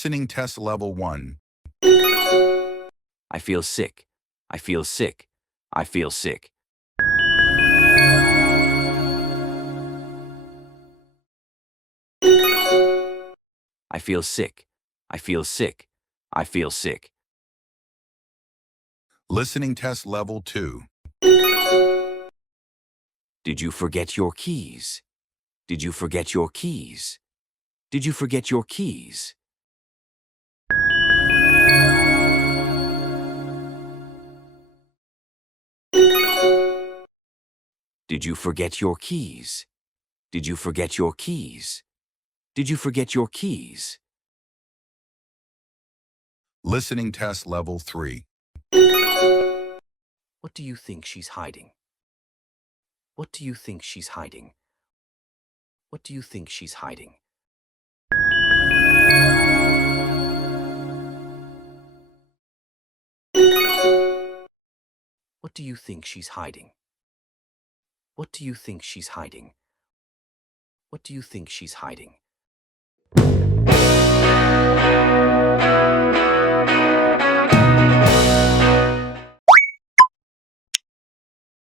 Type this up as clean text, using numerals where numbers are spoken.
Listening test level 1. I feel sick. I feel sick. I feel sick. I feel sick. I feel sick. I feel sick. Listening test level 2. Did you forget your keys? Did you forget your keys? Did you forget your keys? Did you forget your keys? Did you forget your keys? Did you forget your keys? Listening test level 3. What do you think she's hiding? What do you think she's hiding? What do you think she's hiding? What do you think she's hiding? What do you think she's hiding? What do you think she's hiding?